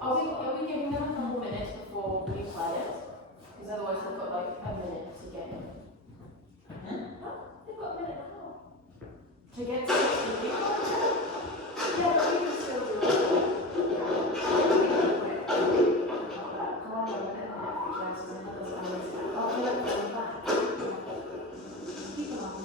Are we giving them a couple minutes before we play it? Because otherwise they've got like a minute to get in. Huh? They've got a minute and a half. To get to 60 people? Yeah, but we can still do it. Come on, a minute and a half, you guys, because I know there's always that. Oh, look, they're back. People are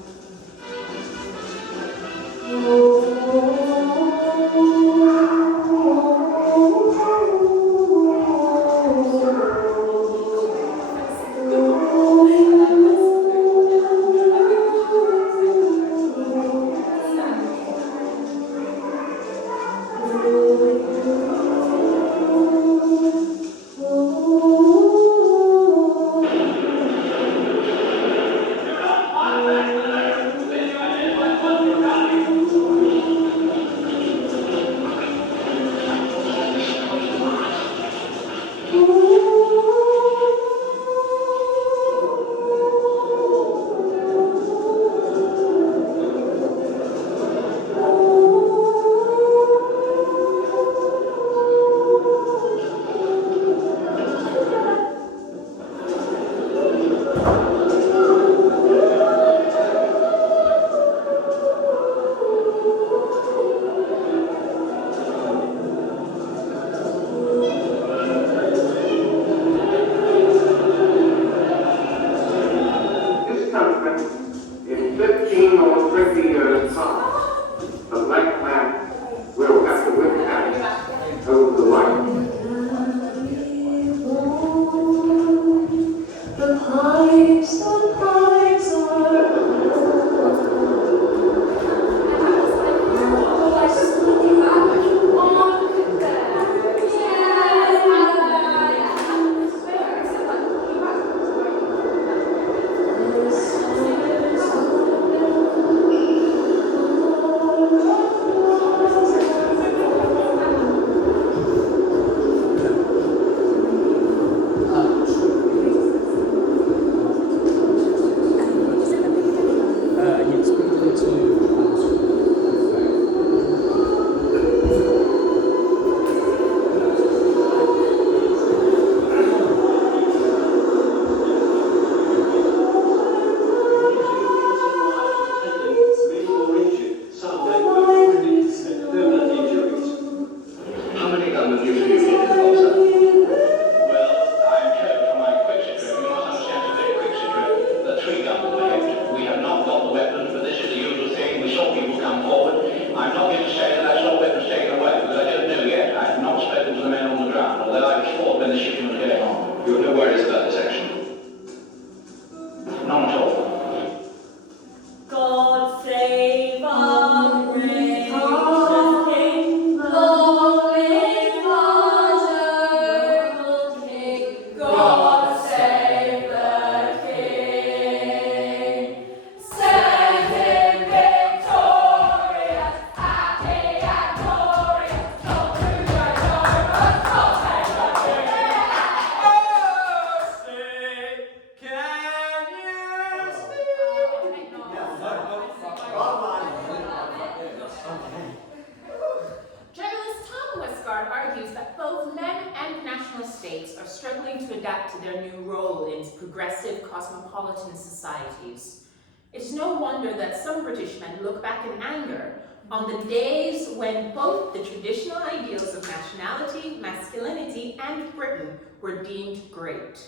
cosmopolitan societies. It's no wonder that some British men look back in anger on the days when both the traditional ideals of nationality, masculinity, and Britain were deemed great.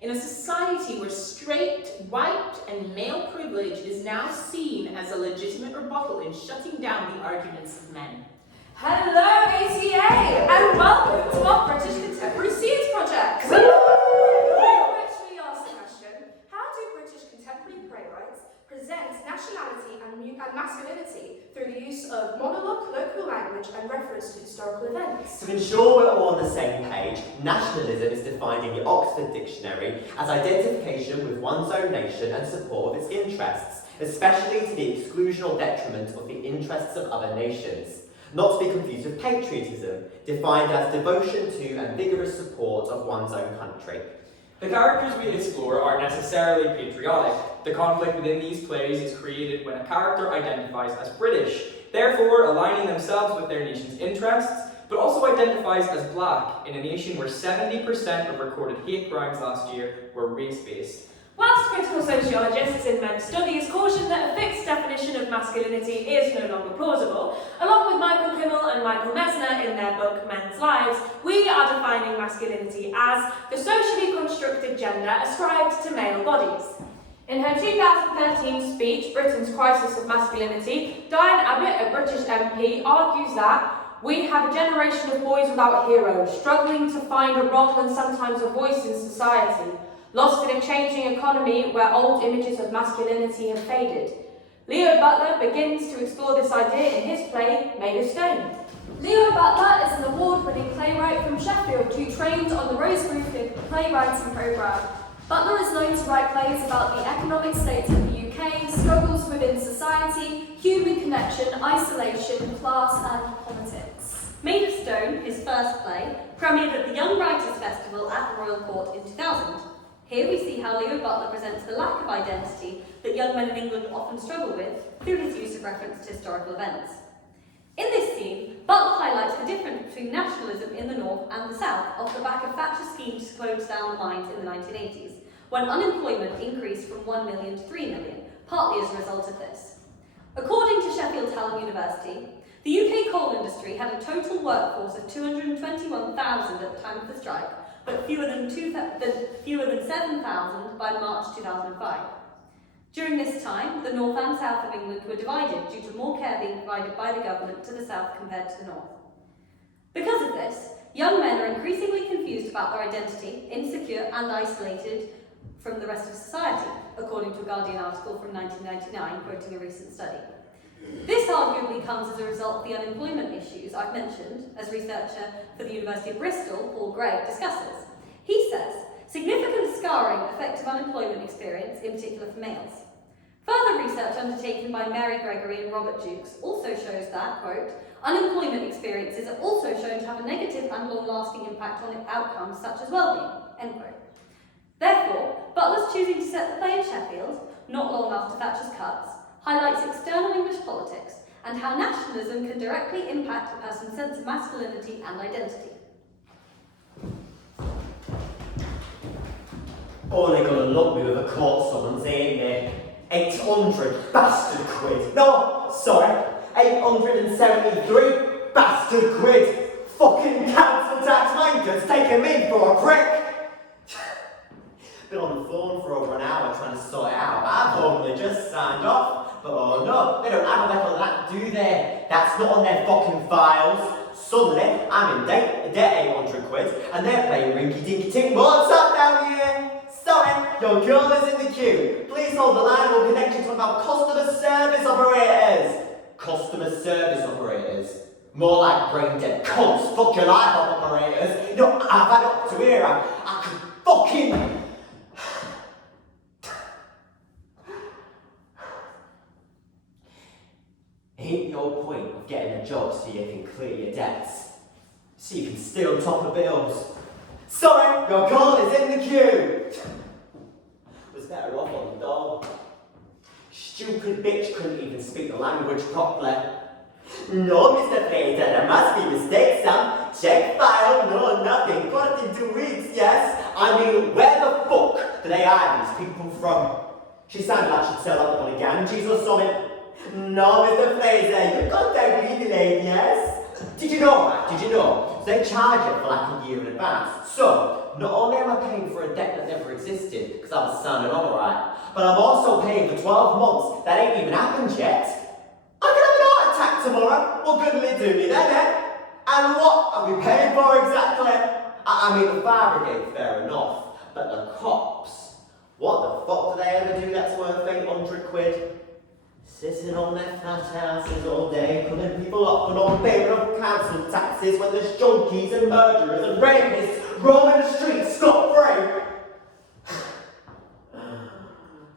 In a society where straight, white, and male privilege is now seen as a legitimate rebuttal in shutting down the arguments of men. Hello, ATA, and welcome to our British Contemporary Scenes Project. Presents nationality and masculinity through the use of monologue, colloquial language, and reference to historical events. To ensure we're all on the same page, nationalism is defined in the Oxford Dictionary as identification with one's own nation and support of its interests, especially to the exclusion or detriment of the interests of other nations. Not to be confused with patriotism, defined as devotion to and vigorous support of one's own country. The characters we explore aren't necessarily patriotic. The conflict within these plays is created when a character identifies as British, therefore aligning themselves with their nation's interests, but also identifies as black in a nation where 70% of recorded hate crimes last year were race-based. Whilst critical sociologists in men's studies caution that a fixed definition of masculinity is no longer plausible, along with Michael Kimmel and Michael Messner in their book Men's Lives, we are defining masculinity as the socially constructed gender ascribed to male bodies. In her 2013 speech, Britain's Crisis of Masculinity, Diane Abbott, a British MP, argues that we have a generation of boys without heroes, struggling to find a role and sometimes a voice in society, lost in a changing economy where old images of masculinity have faded. Leo Butler begins to explore this idea in his play, Made of Stone. Leo Butler is an award-winning playwright from Sheffield who trained on the Rosegrove playwriting programme. Butler is known to write plays about the economic state of the UK, struggles within society, human connection, isolation, class and politics. Made of Stone, his first play, premiered at the Young Writers' Festival at the Royal Court in 2000. Here we see how Leo Butler presents the lack of identity that young men in England often struggle with through his use of reference to historical events. In this scene, Butler highlights the difference between nationalism in the north and the south off the back of Thatcher's scheme to close down the mines in the 1980s, when unemployment increased from 1 million to 3 million, partly as a result of this. According to Sheffield Hallam University, the UK coal industry had a total workforce of 221,000 at the time of the strike, but fewer than 7,000 by March 2005. During this time, the north and south of England were divided due to more care being provided by the government to the south compared to the north. Because of this, young men are increasingly confused about their identity, insecure and isolated from the rest of society, according to a Guardian article from 1999 quoting a recent study. This arguably comes as a result of the unemployment issues I've mentioned, as researcher for the University of Bristol, Paul Gregg, discusses. He says, significant scarring effective unemployment experience, in particular for males. Further research undertaken by Mary Gregory and Robert Jukes also shows that, quote, unemployment experiences are also shown to have a negative and long-lasting impact on outcomes such as well-being, end quote. Therefore, Butler's choosing to set the play in Sheffield, not long after Thatcher's cuts, highlights external English politics and how nationalism can directly impact a person's sense of masculinity and identity. Oh, they're gonna lump me with a court summons, ain't they? 800 bastard quid. No, sorry, 873 bastard quid. Fucking council tax wankers taking me for a prick. Been on the phone for over an hour trying to sort it out. I've only just signed off. But oh no, they don't have a record of that, do they? That's not on their fucking files. Suddenly, I'm in debt 800 quid, and they're playing rinky-dinky-tink Mozart down here. Sorry, your girl is in the queue. Please hold the line, we'll connect you to about customer service operators. Customer service operators. More like brain dead cunts, fuck your life up operators. You know, I've had up to here, I could fucking... Ain't your point of getting a job so you can clear your debts, so you can stay on top of bills. Sorry, your call is in the queue. Was better off on the dole. Stupid bitch couldn't even speak the language properly. No, Mr. Fraser, there must be mistakes, Sam. Check file, no, nothing. Got it in 2 weeks, yes. I mean, where the fuck do they hide these people from? She sounded like she'd sell out on a ganges or something. No, Mr. Fraser, you got that really late, yes? Did you know that? Did you know? They charge it for like a year in advance. So, not only am I paying for a debt that never existed, because I was signing on alright, but I'm also paying for 12 months that ain't even happened yet. I could have an heart attack tomorrow. What good will it do me then, eh? And what are we paying for exactly? I mean, the fire brigade, fair enough, but the cops, what the fuck do they ever do that's worth 800 quid? Sitting on their fat houses all day, pulling people up for non-payment of council taxes when there's junkies and murderers and rapists roaming the streets scot-free.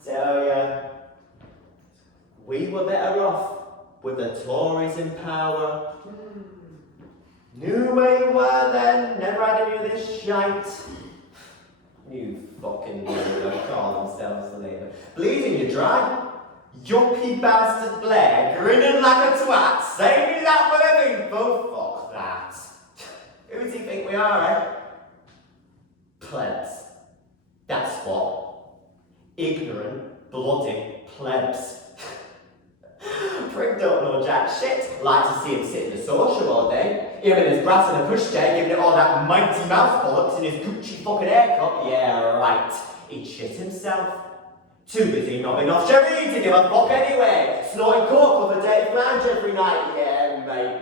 Tell ya, we were better off with the Tories in power. Knew where you were then, never had any of this shite. You fucking Labour, call themselves the Labour. Bleeding you dry. Yuppie bastard Blair, grinning like a twat, saying he's out for the people. Fuck that. think we are, eh? Plebs. That's what. Ignorant, bloody plebs. Prick don't know jack shit. Like to see him sit in the social all day. Him in his brass and a pushchair giving it all that mighty mouse bollocks in his Gucci fucking haircut. Yeah, right. He'd shit himself. Too busy knobbing off Cherie to give a fuck anyway. Snorting coke with a dirty flange every night. Yeah, mate.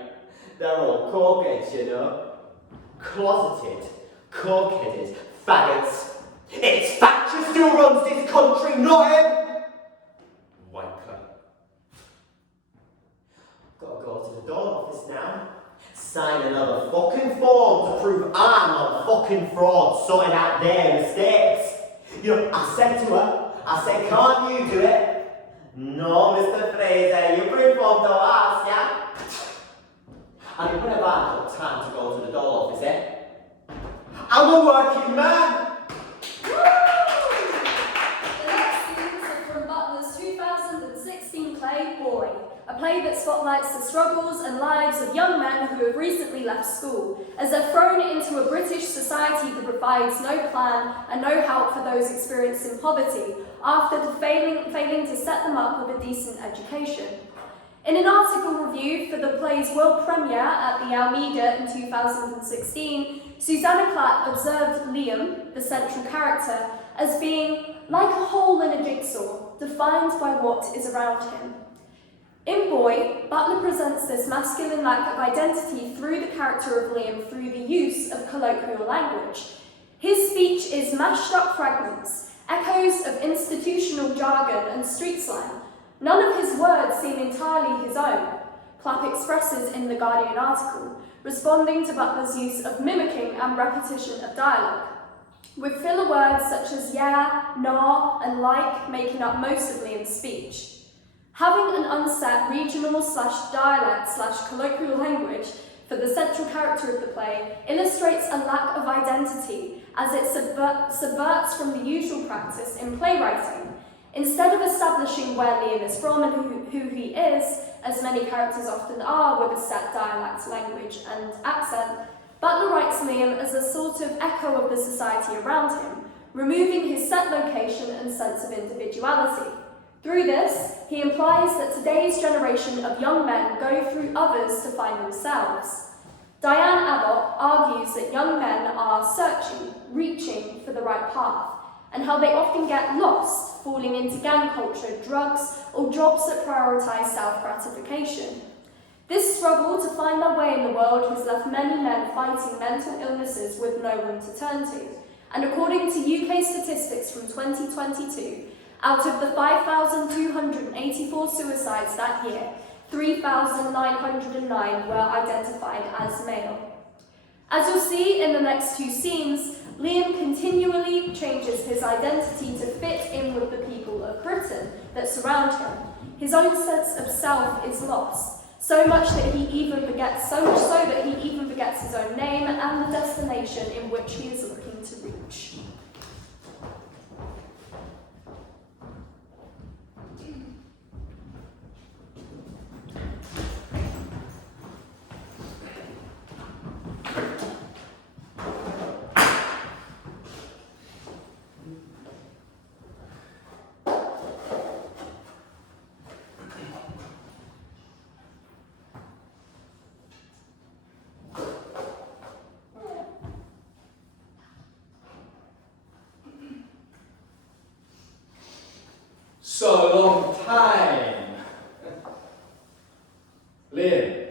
They're all cokeheads, you know. Closeted, coke-headed faggots. It's Thatcher who runs this country, not him! Wanker. Gotta go to the dollar office now. Sign another fucking form to prove I'm not a fucking fraud sorting out their mistakes. You know, I said to her, I said, can't you do it? No, Mr. Fraser, you pre-formed to ask, yeah? I mean, whenever I've got time to go to the dollar office, eh? I'm a working man! The next scenes are from Butler's 2016 play, Boy, a play that spotlights the struggles and lives of young men who have recently left school, as they're thrown into a British society that provides no plan and no help for those experiencing poverty, after failing to set them up with a decent education. In an article review for the play's world premiere at the Almeida in 2016, Susanna Platt observed Liam, the central character, as being like a hole in a jigsaw, defined by what is around him. In Boy, Butler presents this masculine lack of identity through the character of Liam through the use of colloquial language. His speech is mashed up fragments, echoes of institutional jargon and street slang. None of his words seem entirely his own, Clapp expresses in the Guardian article, responding to Butler's use of mimicking and repetition of dialogue, with filler words such as yeah, nah, and like making up most of Liam's speech. Having an unset regional/dialect/colloquial language for the central character of the play illustrates a lack of identity as it subverts from the usual practice in playwriting. Instead of establishing where Liam is from and who he is, as many characters often are with a set dialect, language and accent, Butler writes Liam as a sort of echo of the society around him, removing his set location and sense of individuality. Through this, he implies that today's generation of young men go through others to find themselves. Diane Abbott argues that young men are searching, reaching for the right path, and how they often get lost, falling into gang culture, drugs, or jobs that prioritise self-gratification. This struggle to find their way in the world has left many men fighting mental illnesses with no one to turn to. And according to UK statistics from 2022, out of the 5,284 suicides that year, 3,909 were identified as male. As you'll see in the next two scenes, Liam continually changes his identity to fit in with the people of Britain that surround him. His own sense of self is lost, so much so that he even forgets his own name and the destination in which he is looking to reach. So long time. Liam.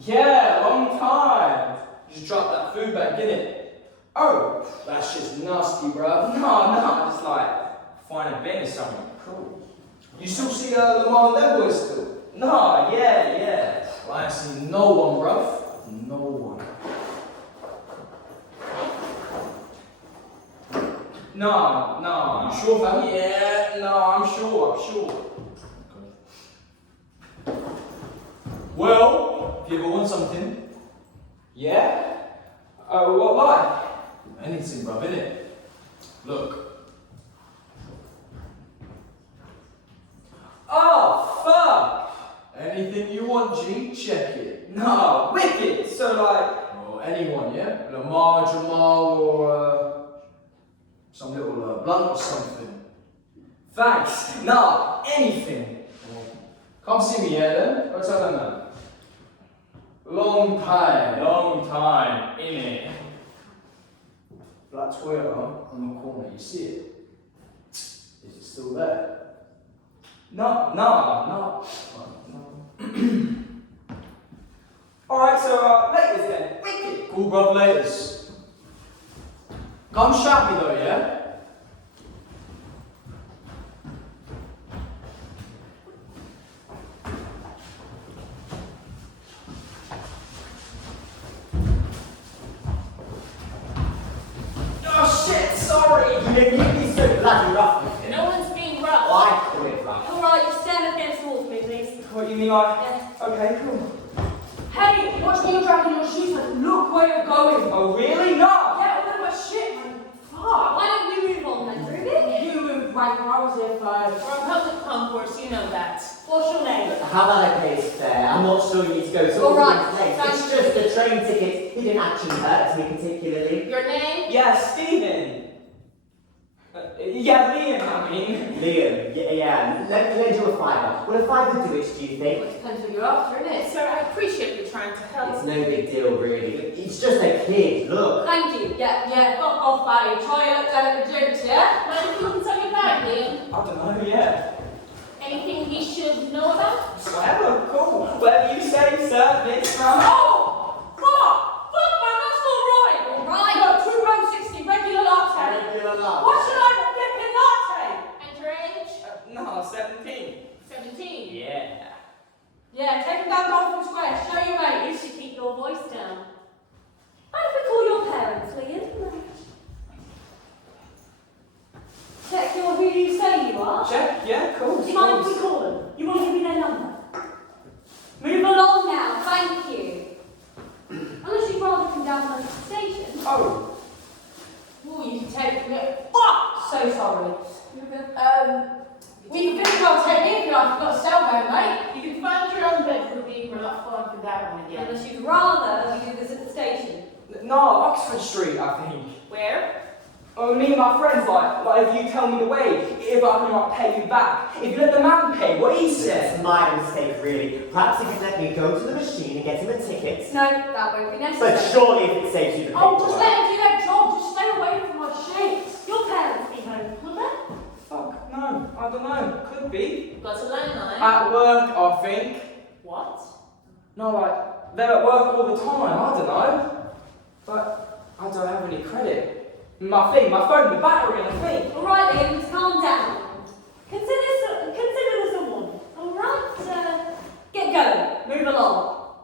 Yeah, long time. You just dropped that food back, innit? Oh, that's just nasty, bruv. No, just like find a bin or something. Cool. You still see Lamar and them boys still? No, yeah. I ain't seen no one, bruv. No one. No. You sure, fam? Yeah, no, I'm sure. Well, if you ever want something, Yeah? What like? anything, bruv, innit? Look. Oh, fuck! Anything you want, G, check it. No, wicked! So like, Oh, anyone, yeah? Lamar, Jamal, or some little blunt or something. Thanks. Nah, anything. Come see me, yeah, then? Go tell them that. Long time. Long time, innit? Black Toyota on the corner, you see it? Is it still there? No. Alright, so laters then. Wicked. Cool, bruv, laters. Come shout me though, yeah? Oh shit, sorry. You'd be so bloody rough with him. No one's being rough. Oh, I call it rough. Alright, just stand up against the wall for me, please. What you mean like? Yeah. Okay, cool. Hey, watch me dragging your shoes, man. Look where you're going. Oh really? No! Get rid of my shit, man. Fuck. Why don't you move on then, Ruby? You moved right when I was there first. We're a public concourse, you know that. What's your name? How about I pay his fare? I'm not sure you need to go to All right, all these places. thank It's just a train ticket. He didn't actually hurt me particularly. Your name? Yeah, Stephen. Yeah, Liam, I mean. Liam, yeah. Let me lend you a fiver. Will a fiver do it, do you think? Well, it depends what you're after, innit? Sir, I appreciate you trying to help. It's no big deal, really. He's just a kid, look. Thank you. Yeah, fuck off, buddy. Try and look down at the drinks, yeah? Mind if you look inside your bag, Liam? I don't know, yeah. Anything he should know about? Whatever, cool. Whatever you say, sir, Miss Mum. Oh! Fuck! Fuck, man, that's not right! Alright. No, £2.60, regular latte. Regular love. What should I have flipping latte? And your age? No, 17. 17. Yeah. Yeah, take him down Dolphin Square. Show your mate. You should keep your voice down. Mind if we call your parents, Liam? Check you're who you say you are. Check, yeah, cool. Do you mind if we call them? You want to give me their number? Move along now, thank you. Unless you'd rather come down to the station. Oh, Oh, you can take it. Fuck! So sorry. We can finish our technique now. I've got a cell phone, mate. You can find your own bed for me. We're not falling for that one again. Unless you'd rather we do this at the station. no, Oxford Street, I think. Where? Oh, me and my friends, like if you tell me the way, if I can like pay you back. If you let the man pay what he said. It's my mistake, really. Perhaps you could let me go to the machine and get him a ticket. No, that won't be necessary. But surely if it saves you the Oh, just paperwork. let him do that job. Just stay away from my shit. Your parents be home, will they? Fuck, no, I don't know. Could be. Got a landline? At work, I think. What? No, like, they're at work all the time, I don't know. But I don't have any credit. My phone, the battery, I think. Alright, Liam, just calm down. Consider someone. Alright, get going. Move along.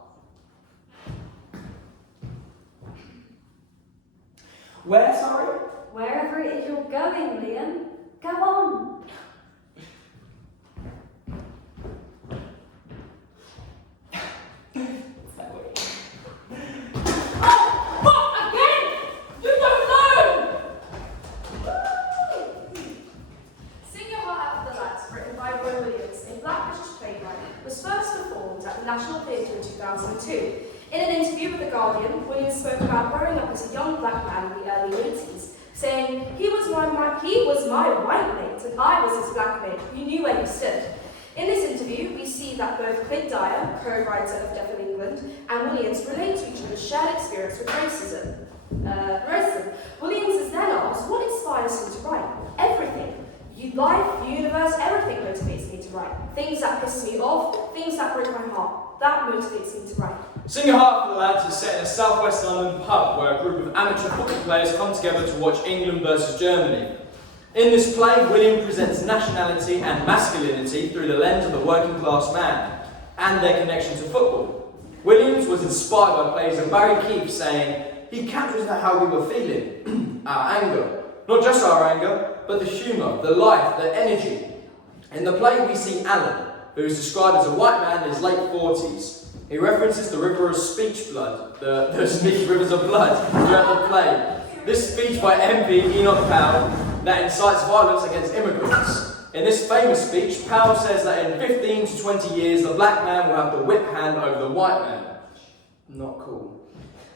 Where, sorry? Wherever it is you're going, Liam. Go on. Sing Your Heart Out for the Lads, written by Roy Williams, a black British playwright, was first performed at the National Theatre in 2002. In an interview with The Guardian, Williams spoke about growing up as a young black man in the early 80s, saying, he was my white mate and I was his black mate. You knew where he stood. In this interview, we see that both Clint Dyer, co-writer of Deaf in England, and Williams relate to each other's shared experience with racism. Williams is then asked, what inspires him to write? Everything. Life, universe, everything motivates me to write. Things that piss me off, things that break my heart. That motivates me to write. Sing Your Heart for the Lads is set in a southwest London pub where a group of amateur football players come together to watch England versus Germany. In this play, William presents nationality and masculinity through the lens of the working class man and their connection to football. Williams was inspired by plays of Barry Keefe saying, he captures how we were feeling, our anger. Not just our anger, but the humour, the life, the energy. In the play we see Alan, who is described as a white man in his late 40s. He references the river of speech blood, the speech rivers of blood throughout the play. This speech by MP Enoch Powell that incites violence against immigrants. In this famous speech, Powell says that in 15 to 20 years, the black man will have the whip hand over the white man. Not cool.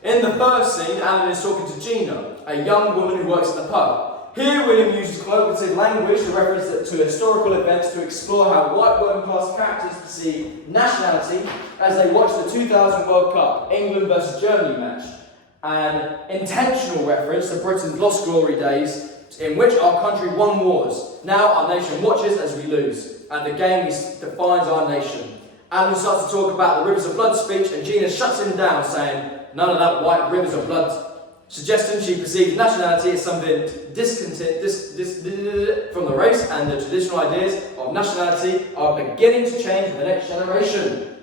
In the first scene, Alan is talking to Gina, a young woman who works at the pub. Here, William uses colloquial language to reference to historical events to explore how white working-class characters perceive nationality as they watch the 2000 World Cup, England versus Germany match. An intentional reference to Britain's lost glory days in which our country won wars. Now our nation watches as we lose, and the game defines our nation. Alan starts to talk about the rivers of blood speech, and Gina shuts him down, saying, "None of that white rivers of blood," suggesting she perceives nationality as something discontent from the race, and the traditional ideas of nationality are beginning to change for the next generation.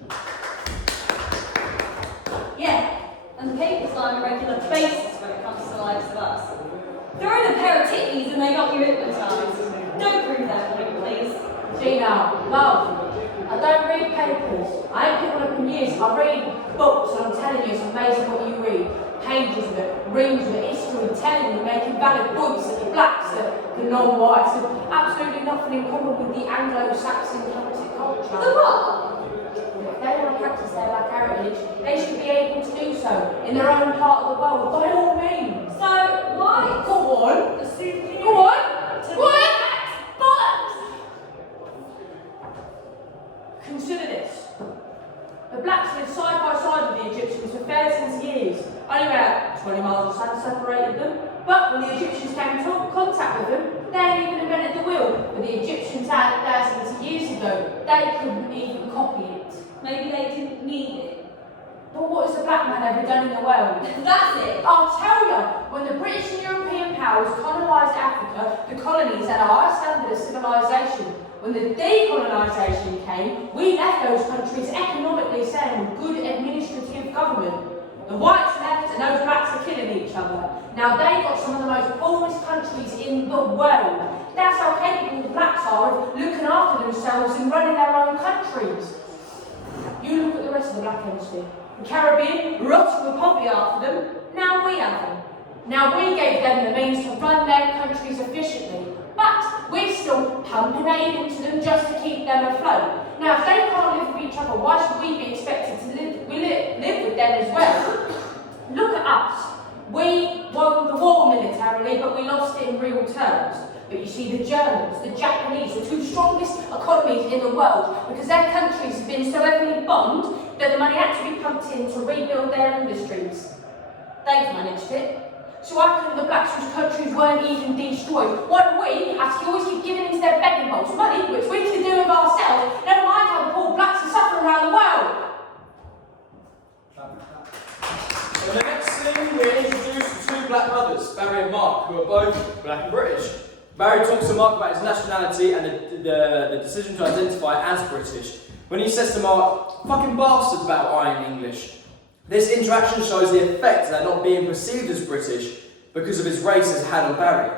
Yeah, and the papers lie on a regular basis when it comes to the likes of us. Throw in a pair of titties and they got you hypnotised. Don't prove that point, please. Gina, love, I don't read papers. I ain't picked one up in years. I read books, and I'm telling you, it's amazing what you read. Pages of it, reams of it, history, telling you, making valid points that the blacks, the non-whites have absolutely nothing in common with the Anglo-Saxon Celtic culture. The what? If they want to practice their black heritage, they should be able to do so in their own part of the world, by all means. So, why? Go on. The souvenir. Go on. Go on. Bollocks! Consider this. The blacks lived side by side with the Egyptians for thousands of years. Only about 20 miles of sand separated them. But when the Egyptians came into contact with them, they hadn't even invented the wheel. When the Egyptians had it thousands of years ago, they couldn't even copy it. Maybe they didn't need it. But what has the black man ever done in the world? That's it. I'll tell you, when the British and European powers colonised Africa, the colonies had a high standard of civilisation. When the decolonisation came, we left those countries economically sound with good administrative government. The whites left and those blacks are killing each other. Now they've got some of the most poorest countries in the world. That's how capable the blacks are of looking after themselves and running their own countries. You look at the rest of the black hemisphere. The Caribbean, rotting with poverty after them. Now we have them. Now we gave them the means to run their countries efficiently. But we're still pumping aid into them just to keep them afloat. Now, if they can't live with each other, why should we be expected to live with them as well? Look at us. We won the war militarily, but we lost it in real terms. But you see, the Germans, the Japanese, the two strongest economies in the world, because their countries have been so heavily bombed that the money had to be pumped in to rebuild their industries. They've managed it. So why couldn't the blacks whose countries weren't even destroyed? Why do we have to always keep giving into their begging bowls money, which we can do with ourselves, never mind how the poor blacks are suffering around the world? In the next scene, we're introduced to two black brothers, Barry and Mark, who are both black and British. Barry talks to Mark about his nationality and the decision to identify as British, when he says to Mark, "Fucking bastard about I am English." This interaction shows the effect that not being perceived as British because of his race has had on Barry.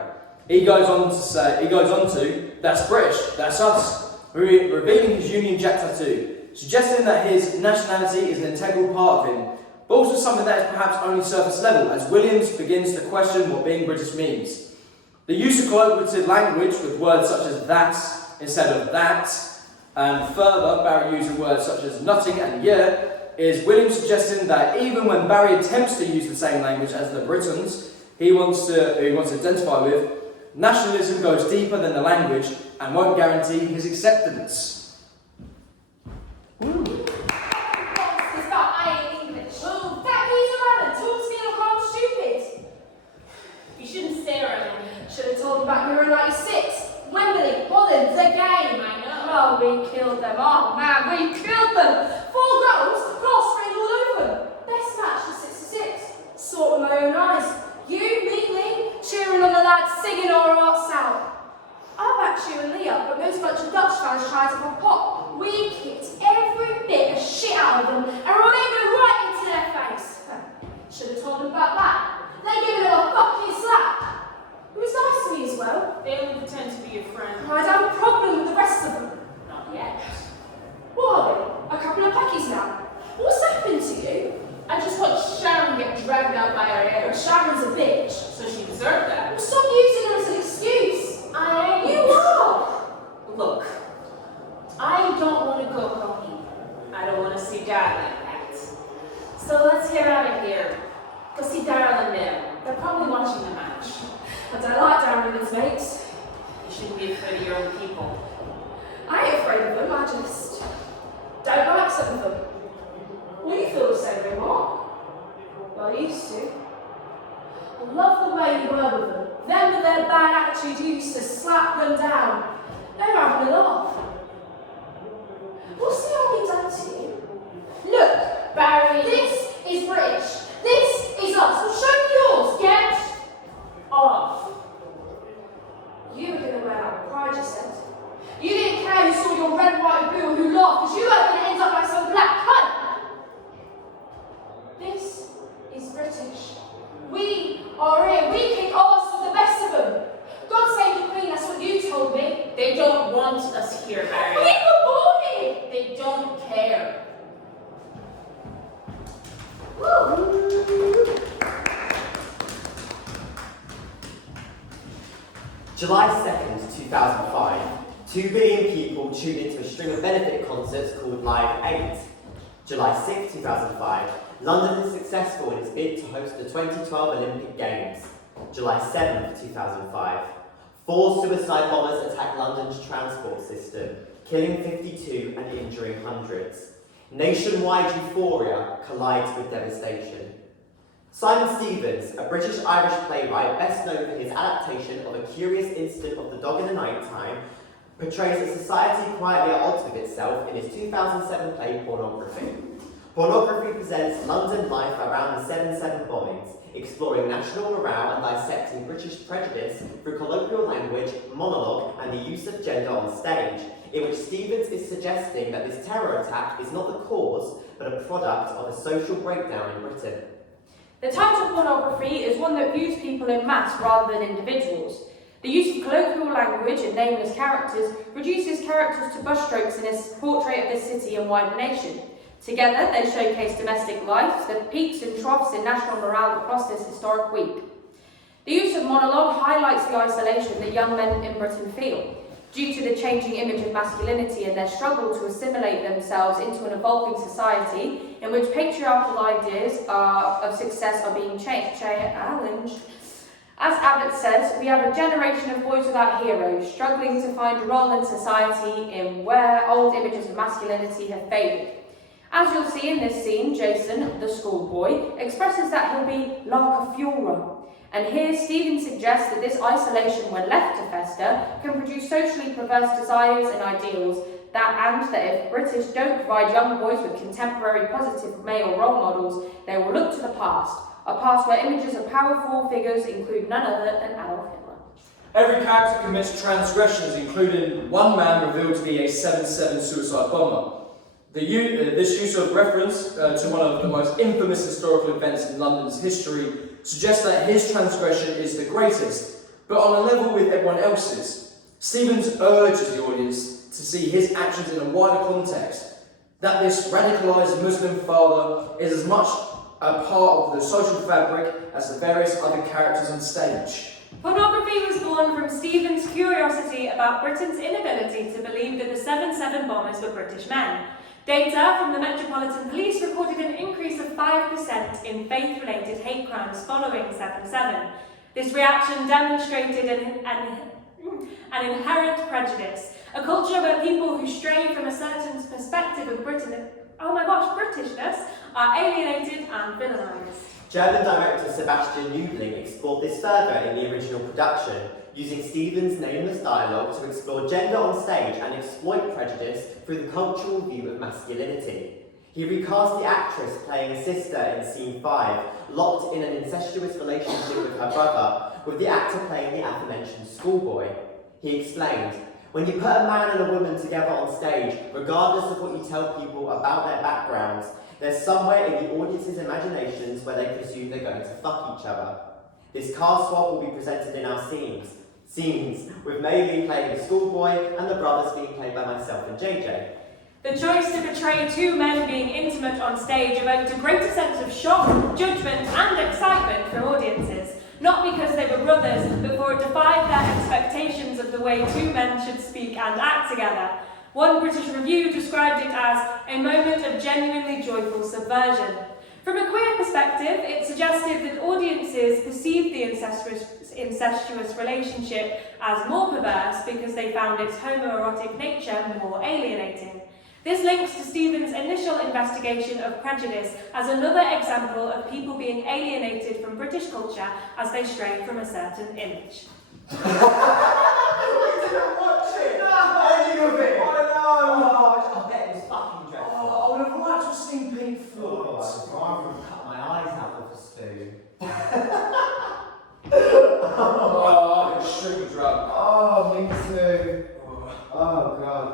He goes on to, "That's British, that's us," revealing his Union Jack tattoo, suggesting that his nationality is an integral part of him, but also something that is perhaps only surface level, as Williams begins to question what being British means. The use of colloquial language with words such as that instead of that, and further, Barry using words such as nutting and yeah, is Williams suggesting that even when Barry attempts to use the same language as the Britons he wants to identify with, nationalism goes deeper than the language and won't guarantee his acceptance. It's about I ain't English. Oh, that geezer Alan talks to me like I'm stupid. You shouldn't say around. Should have told them about Euro 96. Wembley, Holland, the game. I know. Oh, we killed them. Oh, man, we killed them. 4 goals, glass sprayed all over them. Best match was 6-6. Saw it with my own eyes. You, Mei-Li, cheering on the lads, singing our hearts out. I backed you and Lee up, but those bunch of Dutch fans tried to pop pop. We kicked every bit of shit out of them and rolled it right into their face. Should have told them about that. They gave it a fucking slap. It was nice to me as well. They only pretend to be your friend. I'd have a problem with the rest of them. Not yet. What are they? A couple of packies now. What's happened to you? I just watched Sharon get dragged out by her hair. Sharon's a bitch. So she deserved that. Well, stop using her as an excuse. You are. Look, I don't want to go home. I don't want to see Dad like that. So let's get out of here. Go see Daryl and them. They're probably watching the match. I don't like Darren and his mates. You shouldn't be afraid of your own people. I ain't afraid of them, I just don't like some of them. Well, you feel the same way, Mark. Well, I used to. I love the way you were with them. Them with their bad attitude, you used to slap them down. They were having a laugh. What's the army done to you? Look, Barry, this is British. This is us. Well, show me yours. Get off. You were going to wear out pride, you said. You didn't care who saw your red, white, and blue or who laughed, because you weren't going to end up like some black cunt. This is British. We are here. We kick arse with the best of them. God save the Queen, that's what you told me. They don't want us here, Barry. We were born here. They don't care. July 2nd, 2005, 2 billion people tuned into a string of benefit concerts called Live 8. July 6th, 2005, London is successful in its bid to host the 2012 Olympic Games. July 7th, 2005, 4 suicide bombers attacked London's transport system, killing 52 and injuring hundreds. Nationwide euphoria collides with devastation. Simon Stevens, a British-Irish playwright best known for his adaptation of A Curious Incident of the Dog in the Night Time, portrays a society quietly at odds with itself in his 2007 play Pornography. Pornography presents London life around the 7/7 bombings, exploring national morale and dissecting British prejudice through colloquial language, monologue, and the use of gender on stage, in which Stevens is suggesting that this terror attack is not the cause, but a product of a social breakdown in Britain. The title Pornography is one that views people in mass rather than individuals. The use of colloquial language and nameless characters reduces characters to brushstrokes in his portrait of the city and wider nation. Together, they showcase domestic life, the peaks and troughs in national morale across this historic week. The use of monologue highlights the isolation that young men in Britain feel, due to the changing image of masculinity and their struggle to assimilate themselves into an evolving society in which patriarchal ideas of success are being challenged. As Abbott says, we have a generation of boys without heroes, struggling to find a role in society in where old images of masculinity have faded. As you'll see in this scene, Jason, the schoolboy, expresses that he'll be like a Führer. And here, Stephen suggests that this isolation, when left to fester, can produce socially perverse desires and ideals, and that if British don't provide young boys with contemporary positive male role models, they will look to the past, a past where images of powerful figures include none other than Adolf Hitler. Every character commits transgressions, including one man revealed to be a 7/7 suicide bomber. This use of reference to one of the most infamous historical events in London's history suggests that his transgression is the greatest, but on a level with everyone else's. Stevens urges the audience to see his actions in a wider context, that this radicalised Muslim father is as much a part of the social fabric as the various other characters on stage. Pornography was born from Stephen's curiosity about Britain's inability to believe that the 7/7 bombers were British men. Data from the Metropolitan Police reported an increase of 5% in faith-related hate crimes following 7/7. This reaction demonstrated an inherent prejudice, a culture where people who stray from a certain perspective of Britishness, are alienated and vilified. German director Sebastian Nübling explored this further in the original production, using Stevens' nameless dialogue to explore gender on stage and exploit prejudice through the cultural view of masculinity. He recast the actress playing a sister in scene 5, locked in an incestuous relationship with her brother, with the actor playing the aforementioned schoolboy. He explained, "When you put a man and a woman together on stage, regardless of what you tell people about their backgrounds, there's somewhere in the audience's imaginations where they presume they're going to fuck each other. This cast swap will be presented in our scenes, with Mei-Li playing the schoolboy and the brothers being played by myself and JJ. The choice to portray two men being intimate on stage evoked a greater sense of shock, judgment and excitement from audiences, not because they were brothers, but for it defied their expectations of the way two men should speak and act together. One British review described it as a moment of genuinely joyful subversion. From a queer perspective, perspective, it's suggestive that audiences perceived the incestuous relationship as more perverse because they found its homoerotic nature more alienating. This links to Stephen's initial investigation of prejudice as another example of people being alienated from British culture as they stray from a certain image. We didn't watch it! Any of it! I know! Oh, I bet it was fucking dreadful. Oh, I would have liked to have seen Pink Floyd. Oh, I would have cut my eyes out with a spoon. Oh, I'm extremely drunk. Oh, me too. Oh, God.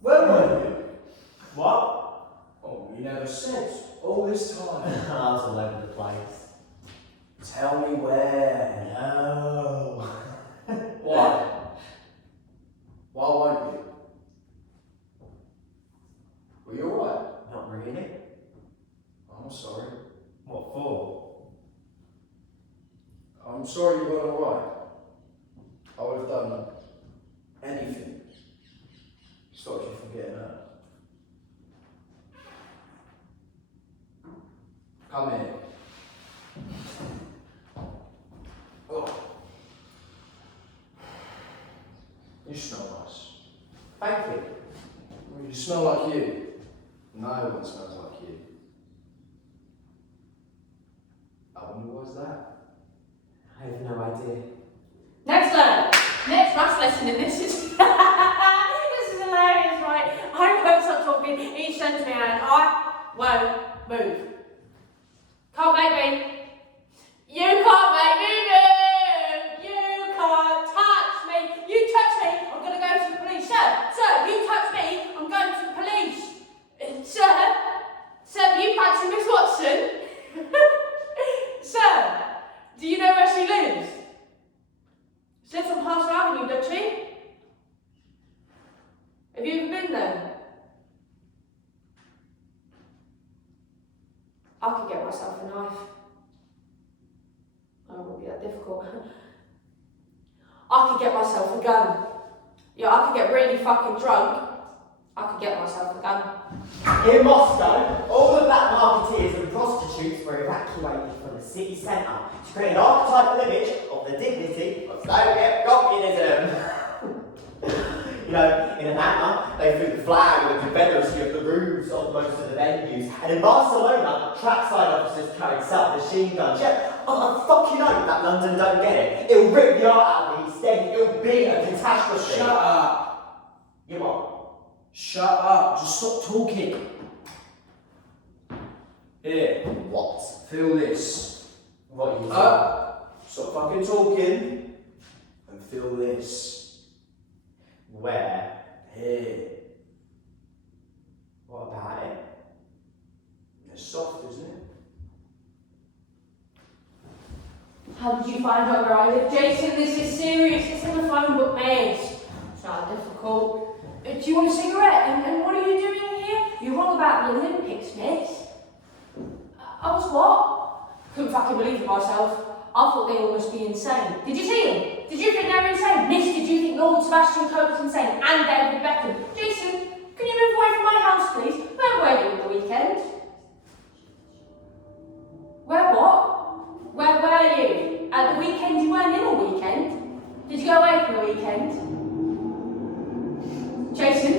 Where were you? What? Oh, you never said. All this time. I was all over the place. Tell me where. No. Why? Why won't you? Were you alright? Not really. I'm sorry. What for? I'm sorry you weren't alright. I would have done anything to stop you from getting hurt. Come here. Oh. You smell nice. Thank you. Well, you smell like you. No one smells like you. I wonder why's that? I have no idea. Next maths lesson in this is this is hilarious, right? I won't stop talking, he sends me out, I won't move. Can't make me. You can't make me move. You can't touch me. You touch me, I'm gonna go to the police. Sir, you touch me, I'm going to the police. Sir, do you fancy Miss Watson? Sir, do you know where she lives? She lives on Parcel Avenue, doesn't she? Have you ever been there? I could get myself a knife. Oh, it wouldn't be that difficult. I could get myself a gun. Yeah, I could get really fucking drunk. I could get myself a gun. In Moscow, all the black marketeers and prostitutes were evacuated from the city centre to create an archetypal image of the dignity of Soviet communism. You know, in Atlanta, they flew the flag of the Confederacy of the roofs of most of the venues, and in Barcelona, trackside officers carried submachine guns. Yeah, I fucking hope that London don't get it. It'll rip the art out of the East End. It'll be a catastrophe. Shut up. You what? Shut up. Just stop talking. Here. What? Feel this. What are you Stop fucking talking. And feel this. Where? Here. What about it? It's soft, isn't it? How did you find out where I live? Jason, this is serious. It's in the phone book, mate. It's not difficult. Do you want a cigarette? And what are you doing here? You're wrong about the Olympics, miss. I was what? Couldn't fucking believe it myself. I thought they all must be insane. Did you see them? Did you think they were insane? Miss, did you think Lord Sebastian Coe was insane? And David Beckham? Jason, can you move away from my house, please? Where were you at the weekend? Where what? Where were you? At the weekend? You weren't in a weekend. Did you go away for the weekend? Jason,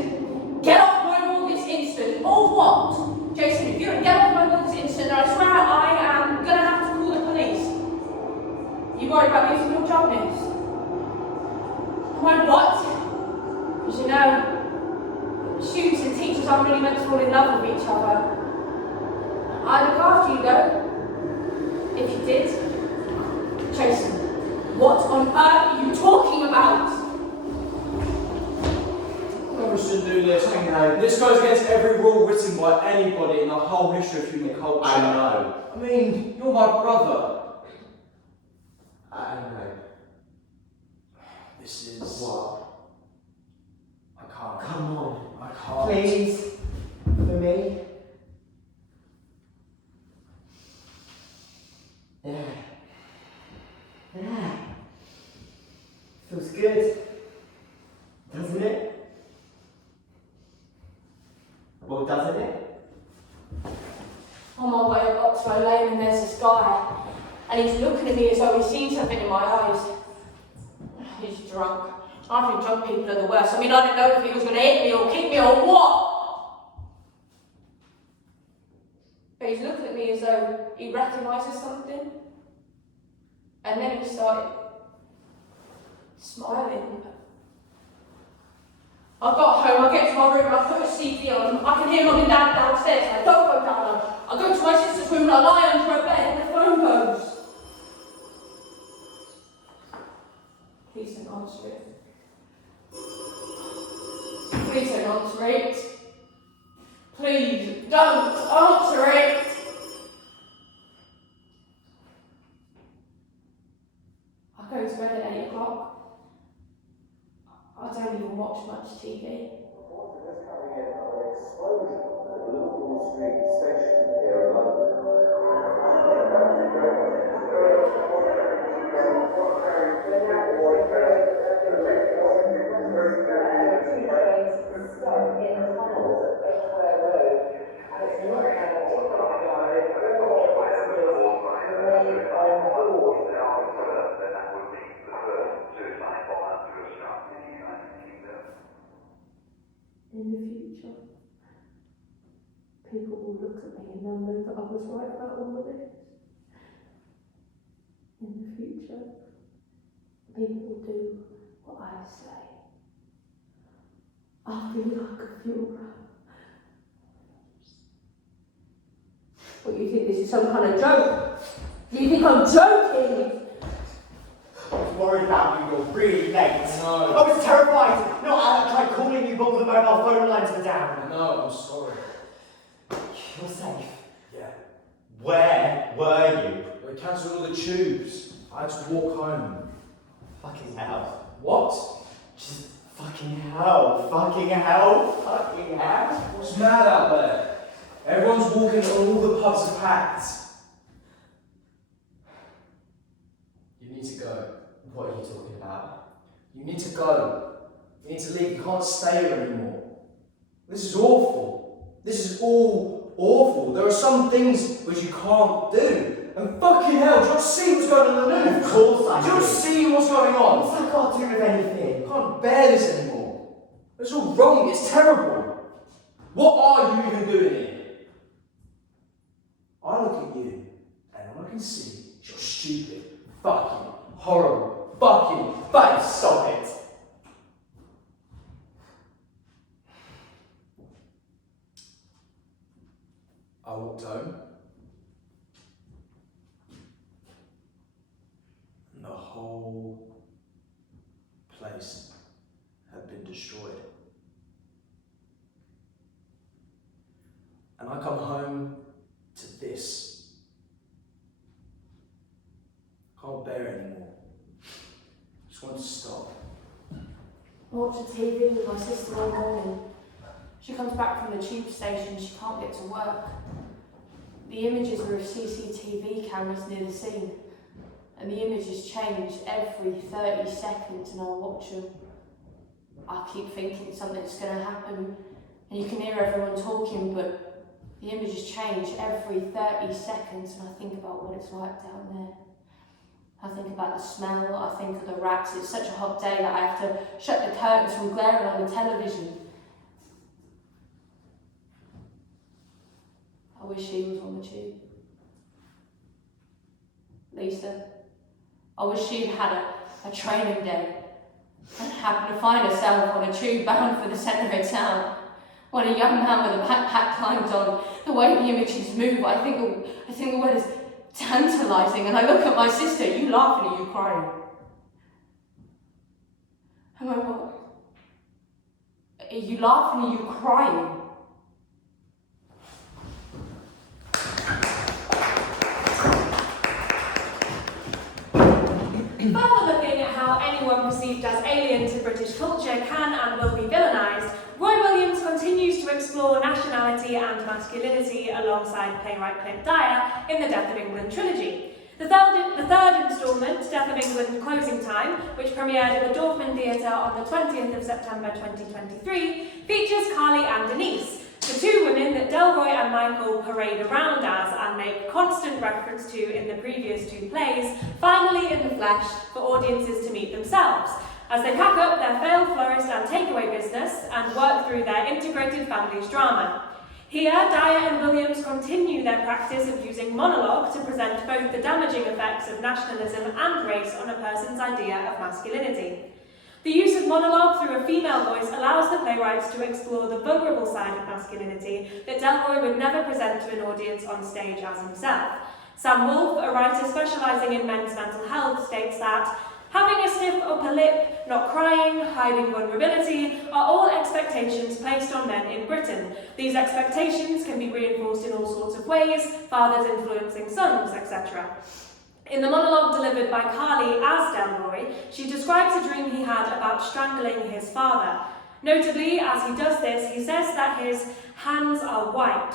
get off my wall this instant. Or what? Jason, if you don't get off my wall this instant, I swear I am gonna have to call the police. You worried about losing your job, miss? Why what? Because you know, students and teachers aren't really meant to fall in love with each other. I'd look after you though, if you did. Jason, what on earth are you talking about? We shouldn't do this. I know. This goes against every rule written by anybody in the whole history of human culture. I know. I mean, you're my brother. I know. This is... What? I can't. Come on. I can't. Please. For me. Yeah. Yeah. Feels good. Doesn't it? Well, doesn't it? On my way up Oxbow Lane and there's this sky, and he's looking at me as though he's seen something in my eyes. He's drunk. I think drunk people are the worst. I mean, I didn't know if he was going to hit me or kick me or what. But he's looking at me as though he recognises something. And then he started smiling. I got home, I get to my room, I put a CD on, I can hear Mum and Dad downstairs, I don't go down, I go to my sister's room and I lie under her bed and the phone goes. Please don't answer it. Please don't answer it. Please don't answer it. I go to bed at 8 o'clock. I don't even watch much TV. There's coming in an explosion at a Liverpool Street station here in London. Two trains stuck in tunnels at Edgware Road, and it's not a ticket diary. All passengers remain on board. That would be the first suicide bomber to have struck in the United Kingdom. In the future, people will look at me and they'll know that I was right about all of this. In the future, people will do what I say. I'll be like a funeral. What, you think this is some kind of joke? Do you think I'm joking? I was worried about you, you're really late. No. I was terrified. No, I tried calling you, but all the mobile phone lines were down. No, I'm sorry. You're safe. Yeah. Where were you? They cancelled all the tubes. I had to walk home. Fucking hell. What? Just fucking hell. Fucking hell. Fucking hell. What's mad out there? Everyone's walking and all the pubs are packed. You need to go. What are you talking about? You need to go. You need to leave. You can't stay here anymore. This is awful. This is all awful. There are some things which you can't do. And fucking hell, do you not see what's going on in the news? Of course I do. You do. not see what's going on? What's that got to do with anything? I can't bear this anymore. It's all wrong. It's terrible. What are you even doing here? I look at you, and all I can see is your stupid, fucking, horrible, fucking face. Stop it. I walked home, and the whole place had been destroyed. And I come home to this. Can't bear it anymore. Just want to stop. I watch the TV with my sister all morning. She comes back from the tube station, she can't get to work. The images are of CCTV cameras near the scene, and the images change every 30 seconds, and I'll watch them. I keep thinking something's going to happen, and you can hear everyone talking, but the images change every 30 seconds, and I think about what it's like down there. I think about the smell, I think of the rats. It's such a hot day that I have to shut the curtains from glaring on the television. I wish she was on the tube. Lisa, I wish she'd had a training day and happened to find herself on a tube bound for the centre of town. When a young man with a backpack climbs on, the way the images move, I think the word is tantalising, and I look at my sister, you laughing or you crying? Am I what? Are you laughing or you crying? Further looking at how anyone perceived as alien to British culture can and will be villainised, Roy Williams continues to explore nationality and masculinity alongside playwright Clint Dyer in the Death of England trilogy. The third instalment, Death of England Closing Time, which premiered at the Dorfman Theatre on the 20th of September 2023, features Carly and Denise, The two women that Delroy and Michael parade around as and make constant reference to in the previous two plays, finally in the flesh for audiences to meet themselves, as they pack up their failed florist and takeaway business and work through their integrated families drama. Here, Dyer and Williams continue their practice of using monologue to present both the damaging effects of nationalism and race on a person's idea of masculinity. The use of monologue through a female voice allows the playwrights to explore the vulnerable side of masculinity that Delroy would never present to an audience on stage as himself. Sam Wolfe, a writer specialising in men's mental health, states that having a stiff upper lip, not crying, hiding vulnerability are all expectations placed on men in Britain. These expectations can be reinforced in all sorts of ways, fathers influencing sons, etc. In the monologue delivered by Carly as Delroy, she describes a dream he had about strangling his father. Notably, as he does this, he says that his hands are white.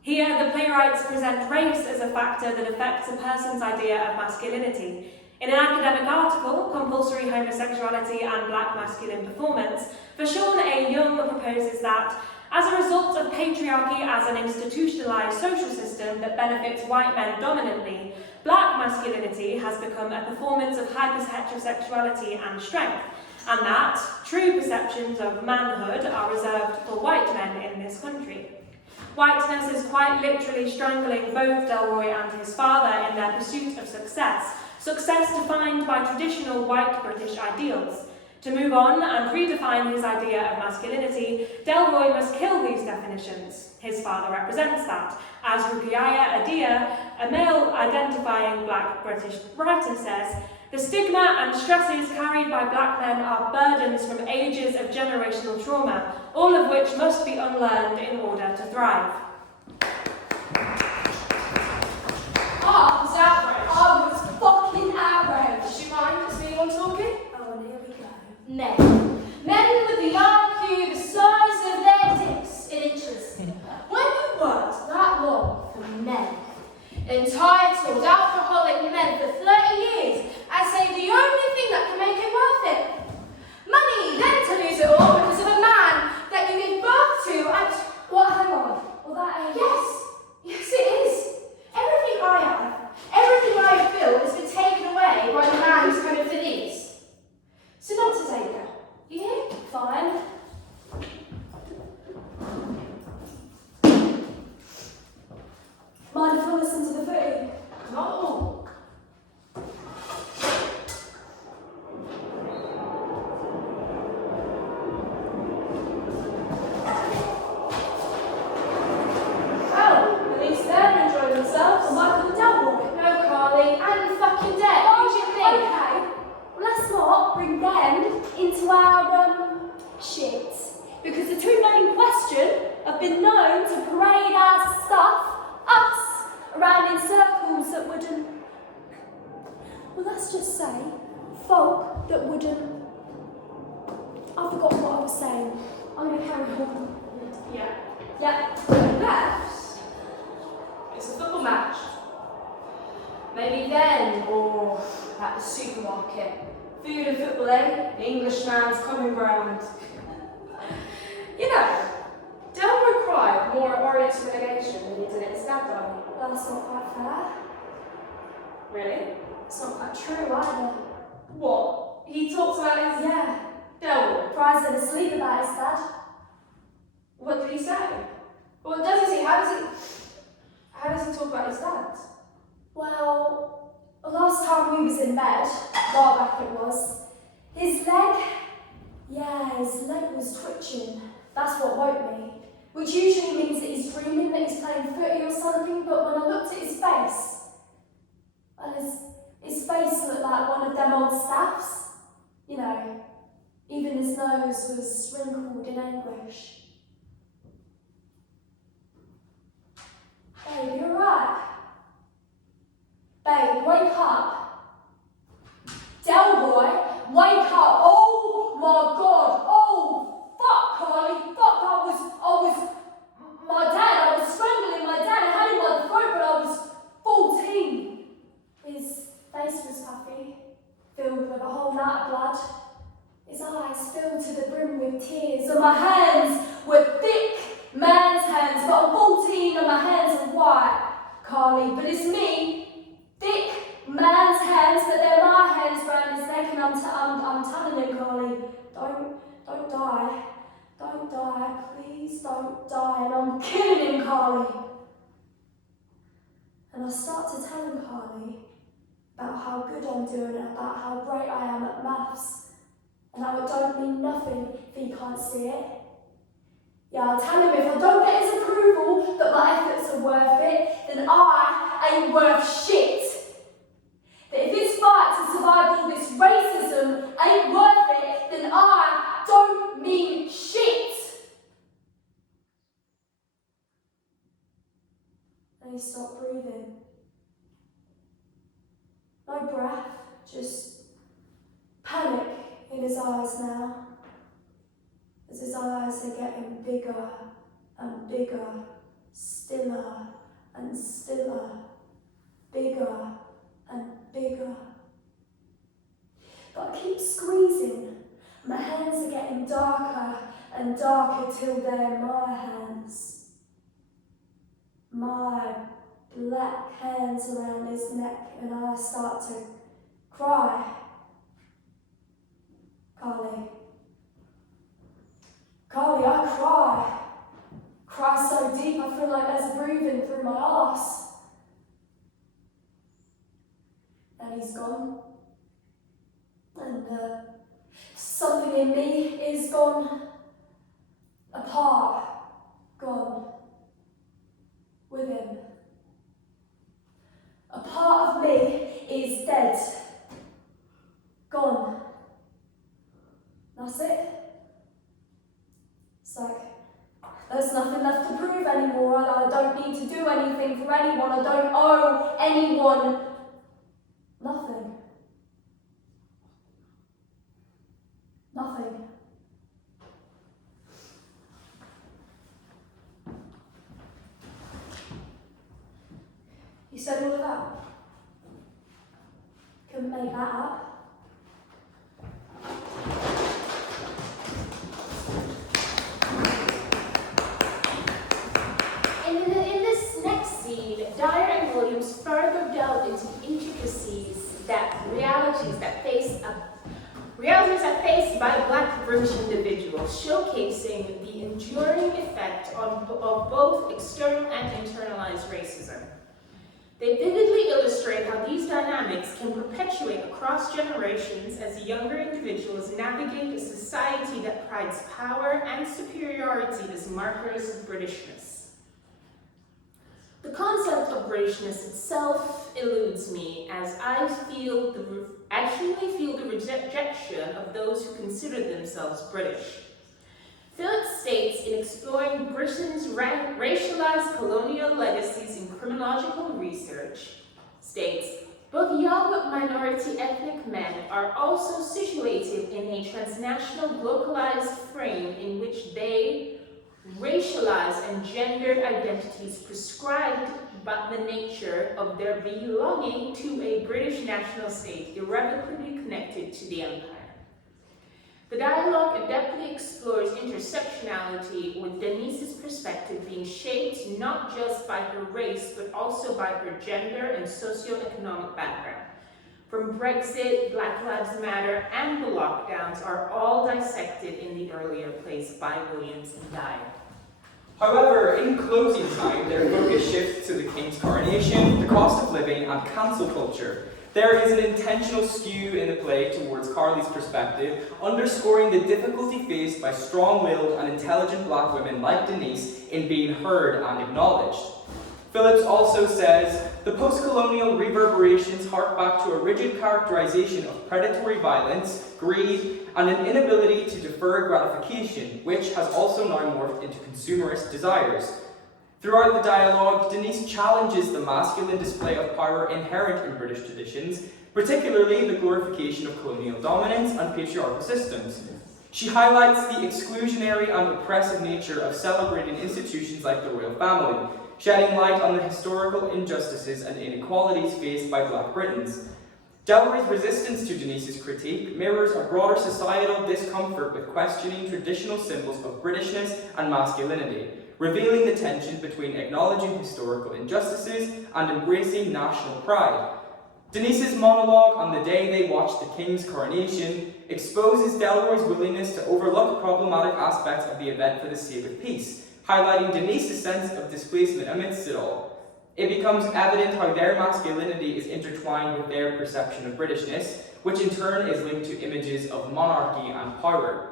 Here, the playwrights present race as a factor that affects a person's idea of masculinity. In an academic article, Compulsory Homosexuality and Black Masculine Performance, Vashon A. Young proposes that, as a result of patriarchy as an institutionalised social system that benefits white men dominantly, black masculinity has become a performance of hyperheterosexuality and strength, and that true perceptions of manhood are reserved for white men in this country. Whiteness is quite literally strangling both Delroy and his father in their pursuit of success defined by traditional white British ideals. To move on and redefine his idea of masculinity, Delroy must kill these definitions. His father represents that. As Rukiaya Adia, a male-identifying black British writer, says, the stigma and stresses carried by black men are burdens from ages of generational trauma, all of which must be unlearned in order to thrive. I was outraged. I was fucking outraged. Do you mind? It's me one talking? Oh, and here we go. Men. Men with the IQ the size of their dicks in inches. When you worked that long for men, entitled alcoholic men for 30 years, I say the only thing that can make it worth it. Money, then to lose it all because of a man that you gave birth to and... What, hang on. Well, that ain't... Yes, it is. Everything I have, everything I have built has been taken away by the man who's coming for these. So not to take her. You hear? Fine. Mind if I listen to the footy? Not all. Well, at least they're enjoying themselves. I might call Delroy. No, Carly, and fucking dead. What do you think? Okay. Well, let's not bring them into our, shit. Because the two men in question have been known to parade our stuff, us, around in circles that wouldn't... Well, let's just say, folk that wouldn't... I've forgotten what I was saying. I'm going to carry on. Yeah. Left. It's a football match. Maybe then, or at the supermarket. Food and football, eh? The Englishman's common ground. You know, Delroy cried more at Orient's relegation than he did at his dad dying. That's not quite fair. Really? It's not quite true either. What? He talks about his... Yeah. Delroy? Fry's in asleep about his dad. What did he say? What does he say? How does he talk about his dad? Well, the last time we was in bed, while back it was, his leg was twitching. That's what woke me. Which usually means that he's dreaming that he's playing footy or something, but when I looked at his face, well, his face looked like one of them old staffs. You know, even his nose was wrinkled in anguish. Babe, you're right. Babe, wake up. Delroy, wake up. Oh my God. Oh, fuck, Carly. Fuck, my dad. I was strangling my dad. I had him by the throat, but I was 14. His face was puffy, filled with a whole lot of blood. His eyes filled to the brim with tears, and my hands were thick man's I'm telling him, Carly, don't die. Don't die, please don't die. And I'm killing him, Carly. And I start to tell him, Carly, about how good I'm doing and about how great I am at maths. And how it don't mean nothing if he can't see it. Yeah, I tell him if I don't get his approval that my efforts are worth it, then I ain't worth shit. That if his fight to survive all this racism ain't worth it, then I don't mean shit. And he stopped breathing. No breath, just panic in his eyes now. As his eyes are getting bigger and bigger, stiller and stiller, bigger and bigger. But I keep squeezing. My hands are getting darker and darker till they're my hands. My black hands around his neck, and I start to cry. Carly, I cry. Cry so deep I feel like there's breathing through my arse. And he's gone. And something in me is gone. A part gone with him. A part of me is dead. Gone. That's it. It's like, there's nothing left to prove anymore. I don't need to do anything for anyone. I don't owe anyone nothing. Nothing. You said all of that? Couldn't make that up. In this next scene, Dyer and Williams further delve into the intricacies realities that faced by Black British individuals, showcasing the enduring effect of both external and internalized racism. They vividly illustrate how these dynamics can perpetuate across generations as younger individuals navigate a society that prides power and superiority as markers of Britishness. The concept of Britishness itself eludes me, as I actually feel the rejection of those who consider themselves British. Phillips states in exploring Britain's racialized colonial legacies in criminological research, states, both young minority ethnic men are also situated in a transnational localized frame in which they racialized and gendered identities prescribed by the nature of their belonging to a British national state irrevocably connected to the empire. The dialogue adeptly explores intersectionality, with Denise's perspective being shaped not just by her race, but also by her gender and socioeconomic background. From Brexit, Black Lives Matter, and the lockdowns are all dissected in the earlier plays by Williams and Dyer. However, in closing time, their focus shifts to the King's coronation, the cost of living, and cancel culture. There is an intentional skew in the play towards Carly's perspective, underscoring the difficulty faced by strong-willed and intelligent Black women like Denise in being heard and acknowledged. Phillips also says, the post-colonial reverberations hark back to a rigid characterization of predatory violence, greed, and an inability to defer gratification, which has also now morphed into consumerist desires. Throughout the dialogue, Denise challenges the masculine display of power inherent in British traditions, particularly the glorification of colonial dominance and patriarchal systems. She highlights the exclusionary and oppressive nature of celebrating institutions like the royal family, shedding light on the historical injustices and inequalities faced by Black Britons. Delry's resistance to Denise's critique mirrors a broader societal discomfort with questioning traditional symbols of Britishness and masculinity, revealing the tension between acknowledging historical injustices and embracing national pride. Denise's monologue on the day they watched the king's coronation exposes Delroy's willingness to overlook problematic aspects of the event for the sake of peace, highlighting Denise's sense of displacement amidst it all. It becomes evident how their masculinity is intertwined with their perception of Britishness, which in turn is linked to images of monarchy and power.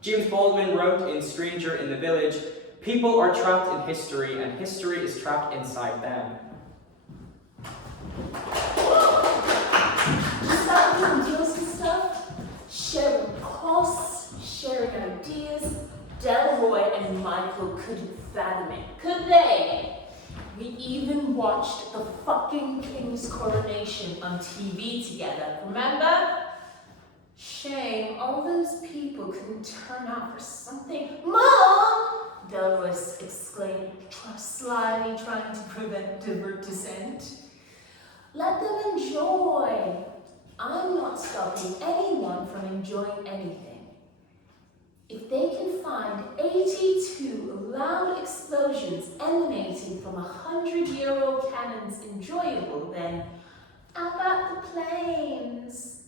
James Baldwin wrote in Stranger in the Village, "People are trapped in history, and history is trapped inside them." Just that doing deals and stuff, sharing costs, sharing ideas. Delroy and Michael couldn't fathom it, could they? We even watched the fucking king's coronation on TV together, remember? Shame all those people couldn't turn out for something. Mom! Delroy exclaimed, slyly trying to divert dissent. Let them enjoy. I'm not stopping anyone from enjoying anything. If they can find 82 loud explosions emanating from 100-year-old cannons enjoyable, then how about the planes?